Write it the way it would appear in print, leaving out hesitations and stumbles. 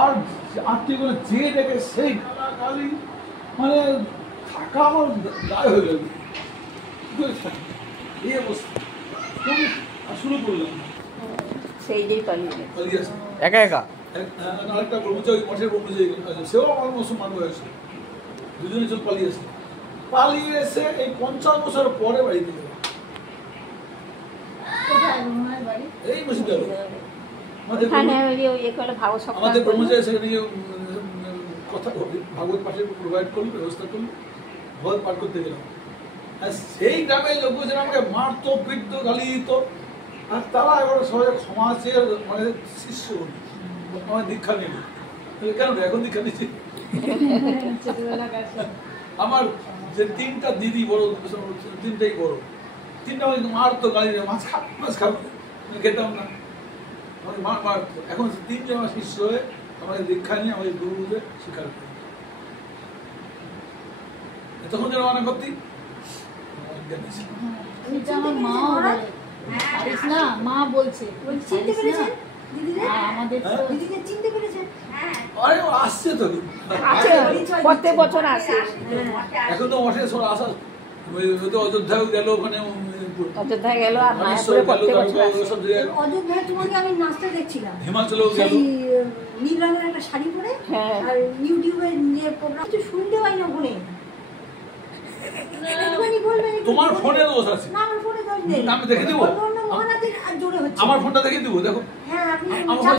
আর আত্মীয়গুলো যে দেখে সেই গালাগালি, মানে থাকা আমার গায়ে হয়ে গেল। এই অবস্থা শুরু করলাম সেইটাই পালিয়ে আসে একা একা। আরেকটা ব্রহ্মচারী মঠের ব্রহ্মচারী সেও আমার মুসলমান হয়েছে, দুজনে চল পালিয়েছে। পালিয়ে এসে এই 50 বছর পরে বাড়িতে গেল, এই মুর্শিদাবাদ। আমাদের ব্রহ্মচারী সেখানে কথা ভাগবত পাঠের প্রোভাইড করলো, ব্যবস্থা করলো, ভাগবত পাঠ করতে গেলাম। আর সেই গ্রামের লোকজন আমাকে মারতো, পিটতো, গালি দিত। আর তারা এবার সবাই ক্ষমা চেয়ে মানে শিষ্য হল, আমার দীক্ষা নিল। কেন এখন দীক্ষা নিচ্ছি? আমার যে 3টা দিদি বড়, 3টাই বড়, 3টা আমাকে মারতো, গালি দিত, মাছ খাবো খেতাম না, আমাকে মারতো। এখন 3জন আমার শিষ্য হয়ে আমাকে দীক্ষা নিয়ে আমাদের গুরুদের স্বীকার করে। তখন যেন অনেক ভক্তি মা বলছে আসছে তো, প্রত্যেক বছর আসে। এখন তো মঠে সব আসা, অযোধ্যায় গেল, ওখানে অযোধ্যায় গেল, আর মায়াপুরে প্রত্যেক বছর আসে। অযোধ্যায় তোমাকে আমি নাচতে দেখছিলাম, হিমাচলেও গেল, নীল রঙের একটা শাড়ি পরে। আর ইউটিউবে যে প্রোগ্রাম কিছু শুনতে পাই না ফোনে। তোমার ফোনে দোষ আছে। না, আমার ফোনে দোষ নেই, আমি দেখে দেবো, জোরে হচ্ছে। আমার ফোনটা দেখে দেবো, দেখো। হ্যাঁ, আপনি